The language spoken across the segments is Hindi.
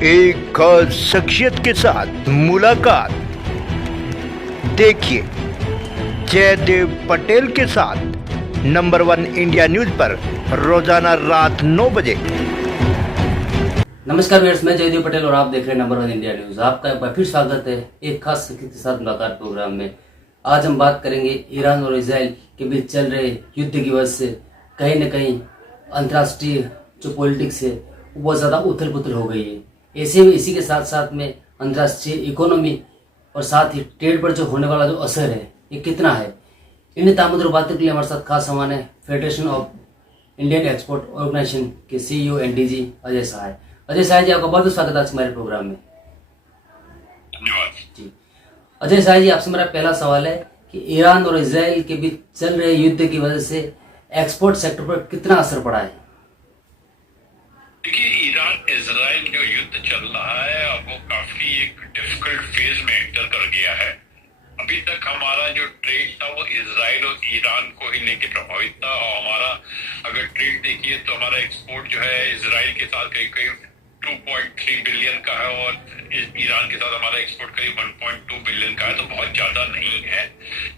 एक खास शख्सियत के साथ मुलाकात। देखिए जयदेव पटेल के साथ नंबर 1 इंडिया न्यूज पर रोजाना रात 9 बजे। नमस्कार व्यूअर्स, मैं जयदेव पटेल और आप देख रहे हैं नंबर 1 इंडिया न्यूज। आपका एक बार फिर स्वागत है एक खास शख्सियत के साथ मुलाकात प्रोग्राम में। आज हम बात करेंगे ईरान और इजराइल के बीच चल रहे युद्ध की वजह से कहीं न कहीं अंतर्राष्ट्रीय जो पॉलिटिक्स है वो बहुत ज़्यादा उथल पुथल हो गई है। ऐसे में इसी के साथ साथ में अंतर्राष्ट्रीय इकोनॉमी और साथ ही ट्रेड पर जो होने वाला जो असर है ये कितना है, इन तामुद्र बातों के लिए हमारे साथ खास सामान है federation of Indian export organisation के CEO and DG Ajay Shah. Ajay Shah ji, आपका बहुत बहुत स्वागत है आज हमारे प्रोग्राम में। धन्यवाद जी अजय शाह जी, आपसे मेरा पहला सवाल है कि ईरान और इजराइल के बीच चल रहे युद्ध की वजह से एक्सपोर्ट सेक्टर पर कितना असर पड़ा है? देखिए, ईरान इजराइल जो युद्ध चल रहा है अब वो काफी एक डिफिकल्ट फेज में एंटर कर गया है। अभी तक हमारा जो ट्रेड था वो इजराइल और ईरान को ही लेके प्रभावित था, और हमारा अगर ट्रेड देखिए तो हमारा एक्सपोर्ट जो है इजराइल के साथ करीब करीब 2.3 बिलियन का है और ईरान के साथ हमारा एक्सपोर्ट करीब 1.2 बिलियन का है। तो बहुत ज्यादा नहीं है,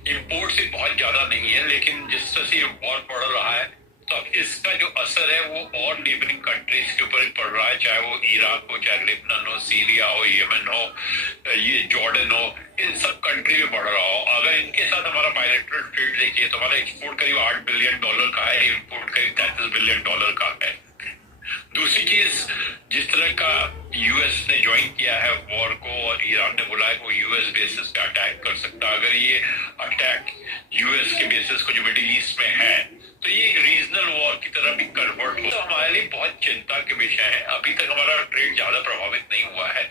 इंपोर्ट से बहुत ज्यादा नहीं है, लेकिन जिस तरह से वॉर बढ़ रहा है तो अब इसका जो असर है वो और नेबरिंग कंट्रीज के ऊपर पड़ रहा है, चाहे वो इराक हो, चाहे लेबनान हो, सीरिया हो, यमन हो, ये जॉर्डन हो, इन सब कंट्री में बढ़ रहा हो। अगर इनके साथ हमारा बायलैटरल ट्रेड देखिए तो हमारा एक्सपोर्ट करीब $8 बिलियन का है, इंपोर्ट करीब $33 बिलियन का है। दूसरी चीज, जिस तरह का यूएस ने ज्वाइन किया है वॉर को और ईरान ने बोला है कि वो यूएस बेसिस पे अटैक कर सकता है, अगर ये अटैक यूएस के बेसिस को जो मिडिल ईस्ट में है तो ये एक रीजनल वॉर की तरह भी कन्वर्ट हो, तो हमारे लिए बहुत चिंता के विषय है। अभी तक हमारा ट्रेड ज्यादा प्रभावित नहीं हुआ है,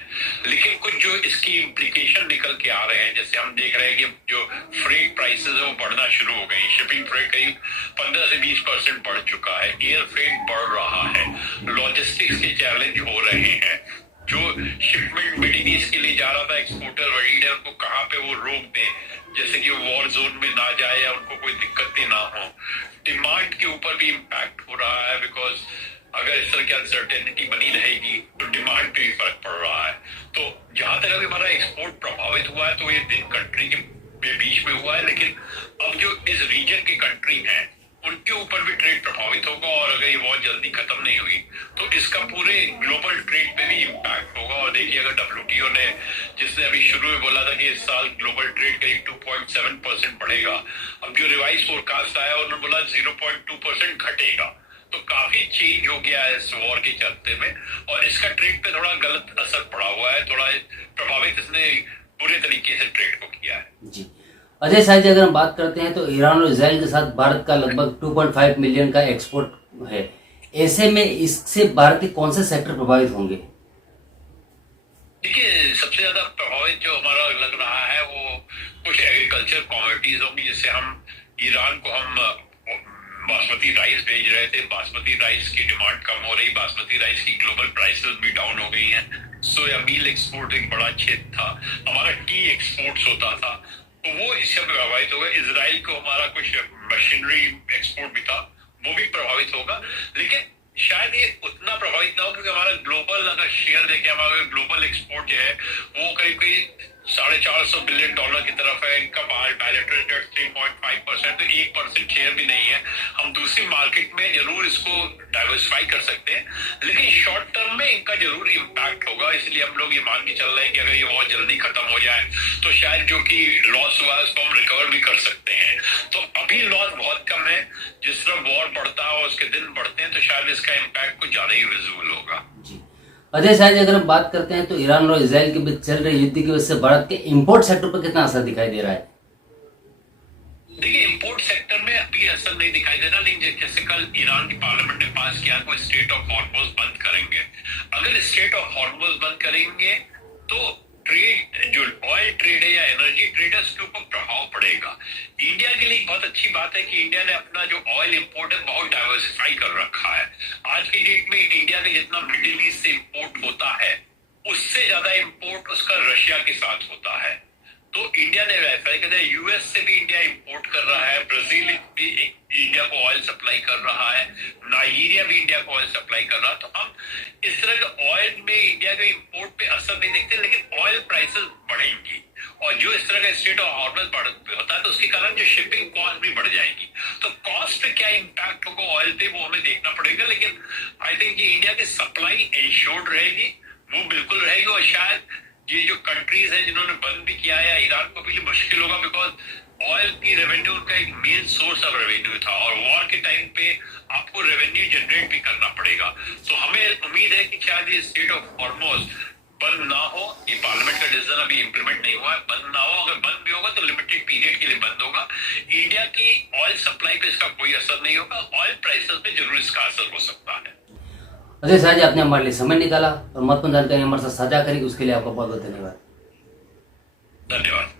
लेकिन कुछ जो इसकी इम्प्लीकेशन निकल के आ रहे हैं, जैसे हम देख रहे हैं कि जो फ्रेट प्राइसेस है वो बढ़ना शुरू हो गई। शिपिंग फ्रेट करीब 15 से 20% बढ़ चुका है, एयर फ्रेट बढ़ रहा है, लॉजिस्टिक्स के चैलेंज हो रहे हैं। जो शिपमेंट मिडिल ईस्ट के लिए जा रहा था, एक्सपोर्टर वगैरह उनको कहाँ पे वो रोक दें, जैसे कि वॉर जोन में ना जाए या उनको कोई दिक्कतें ना हो। डिमांड के ऊपर भी इम्पैक्ट हो रहा है, बिकॉज अगर इस तरह की अनसर्टेनिटी बनी रहेगी तो डिमांड पे भी फर्क पड़ रहा है। तो जहां तक अभी हमारा एक्सपोर्ट प्रभावित हुआ है तो ये दिन कंट्री के बीच में हुआ है, लेकिन अब जो इस रीजन की कंट्री है उनके ऊपर भी ट्रेड प्रभावित होगा, और अगर ये वॉर जल्दी खत्म नहीं हुई तो इसका पूरे ग्लोबल ट्रेड पे भी इम्पैक्ट होगा। और देखिए, अगर WTO ने, जिसने अभी शुरू में बोला था कि इस साल ग्लोबल ट्रेड करीब 2.7% बढ़ेगा, अब जो रिवाइज फोरकास्ट आया उन्होंने बोला 0.2% घटेगा। तो काफी चेंज हो गया है इस वॉर के चलते में, और इसका ट्रेड पे थोड़ा गलत असर पड़ा हुआ है, थोड़ा प्रभावित इसने पूरे तरीके से ट्रेड को किया है। जी अजय शाह जी, अगर हम बात करते हैं तो ईरान और इजराइल के साथ भारत का लगभग 2.5 मिलियन का एक्सपोर्ट है। ऐसे में इससे भारत के कौन से सेक्टर प्रभावित होंगे? देखिए, सबसे ज्यादा प्रभावित जो हमारा लग रहा है वो कुछ एग्रीकल्चर कमोडिटीज होंगी। जैसे हम ईरान को हम बासमती राइस भेज रहे थे, बासमती राइस की डिमांड कम हो रही, बासमती राइस की ग्लोबल प्राइसेस भी डाउन हो गई हैं। सोया मील एक्सपोर्ट एक बड़ा क्षेत्र था, हमारा टी एक्सपोर्ट्स होता था, तो वो इससे प्रभावित होगा। इजराइल को हमारा कुछ मशीनरी एक्सपोर्ट भी था, वो भी प्रभावित होगा, लेकिन शायद ये उतना प्रभावित ना हो, क्योंकि हमारा ग्लोबल अगर शेयर देखें, हमारा ग्लोबल एक्सपोर्ट जो है वो करीब करीब $450 बिलियन की तरफ है। इनका बायलैटरल ट्रेड 3.5%, तो 1% शेयर भी नहीं है। हम दूसरी मार्केट में जरूर इसको डाइवर्सिफाई कर सकते हैं, लेकिन शॉर्ट टर्म में इनका जरूर इम्पैक्ट होगा। इसलिए हम लोग ये मान के चल रहे हैं कि अगर ये वॉर जल्दी खत्म हो जाए तो शायद जो कि लॉस हुआ है उसको हम रिकवर भी कर सकते हैं। तो अभी लॉस बहुत कम है, जिस तरह वॉर बढ़ता है और उसके दिन बढ़ते हैं तो शायद इसका इम्पैक्ट कुछ ज्यादा ही विजिबल होगा। अजय शाह जी, अगर हम बात करते हैं तो ईरान और इजराइल के बीच चल रहे युद्ध की वजह से भारत के इंपोर्ट सेक्टर पर कितना असर दिखाई दे रहा है? देखिए, इंपोर्ट सेक्टर में अभी असर नहीं दिखाई दे रहा, लेकिन जैसे कल ईरान की पार्लियामेंट ने पास किया कोई स्टेट ऑफ हॉर्मोज बंद करेंगे। अगर स्टेट ऑफ हॉर्मोज बंद करेंगे तो ट्रेड, जो ऑयल ट्रेड है या एनर्जी ट्रेड है, उसके ऊपर प्रभाव पड़ेगा। इंडिया के लिए बहुत अच्छी बात है कि इंडिया ने अपना जो ऑयल इंपोर्ट है बहुत डाइवर्सिफाई कर रखा है। आज की डेट में इंडिया का जितना मिडिल ईस्ट से इंपोर्ट होता है उससे ज्यादा इंपोर्ट उसका रशिया के साथ होता है। तो इंडिया ने वैसा ही कहते हैं, यूएस से भी इंडिया इंपोर्ट कर रहा है, ब्राजील भी इंडिया को ऑयल सप्लाई कर रहा है, नाइजीरिया भी इंडिया को ऑयल सप्लाई कर रहा है। तो हम इस तरह के ऑयल में इंडिया के इंपोर्ट पे असर नहीं देखते, लेकिन ऑयल प्राइसेस बढ़ेंगी और जो इस तरह का स्टेट ऑफ हॉर्मस होता है तो उसके कारण जो शिपिंग कॉस्ट भी बढ़ जाएगी। तो कॉस्ट पे क्या इम्पैक्ट होगा ऑयल पे वो हमें देखना पड़ेगा, लेकिन आई थिंक इंडिया की सप्लाई इंश्योर्ड रहेगी, वो बिल्कुल रहेगी। और शायद ये जो कंट्रीज है जिन्होंने बंद भी किया है, ईरान को भी मुश्किल होगा, बिकॉज ऑयल की रेवेन्यू उनका एक मेन सोर्स ऑफ रेवेन्यू था और वॉर के टाइम पे आपको रेवेन्यू जनरेट भी करना पड़ेगा। तो हमें उम्मीद है कि शायद ये स्टेट ऑफ हॉर्मस बंद ना हो। ये पार्लियामेंट का डिसीजन अभी इंप्लीमेंट नहीं हुआ है, बंद ना हो। अगर बंद भी होगा तो लिमिटेड पीरियड के लिए बंद होगा। इंडिया की ऑयल सप्लाई पे इसका कोई असर नहीं होगा, ऑयल प्राइसेस पे जरूर इसका असर हो सकता है। अजय शाह जी, आपने हमारे लिए समय निकाला और महत्वपूर्ण जानकारी हमारे साथ साझा करी, उसके लिए आपका बहुत बहुत धन्यवाद। धन्यवाद।